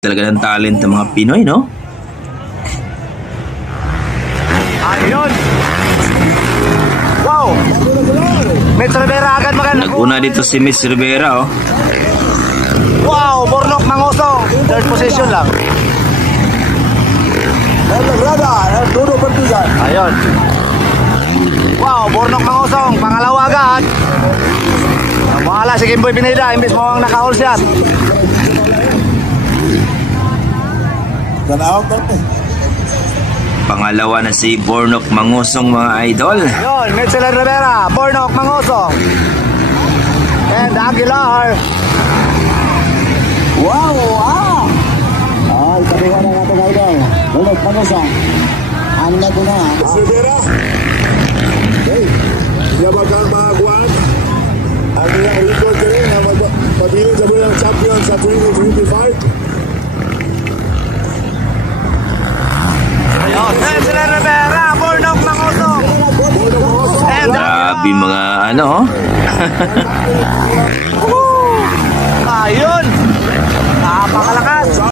Talaga ng talent ng mga Pinoy, no? Ayun! Wow! Miss Rivera agad magandang. Naguna dito si Miss Rivera, oh. Wow! Bornok Mangosong. Third position lang. Ayun. Wow! Bornok Mangosong. Pangalawa agad. Bahala si Kimboy Pineda. Imbis mo ang naka-all shot. Pangalawa na si Bornok Mangosong, mga idol. Yun, Mitchell Rivera, Bornok Mangosong, and Aguilar. Wow! Ay, kaduha na nga itong idol. Bornok Mangosong. Ang naguna. Rivera. Okay. Dia bakal makuan. Akhirnya record ke ni nama pabili sebagai champion sa 2025. Ayun, Mitchell Rivera, Bornok Mangosong, and Grabe mga ano, oh.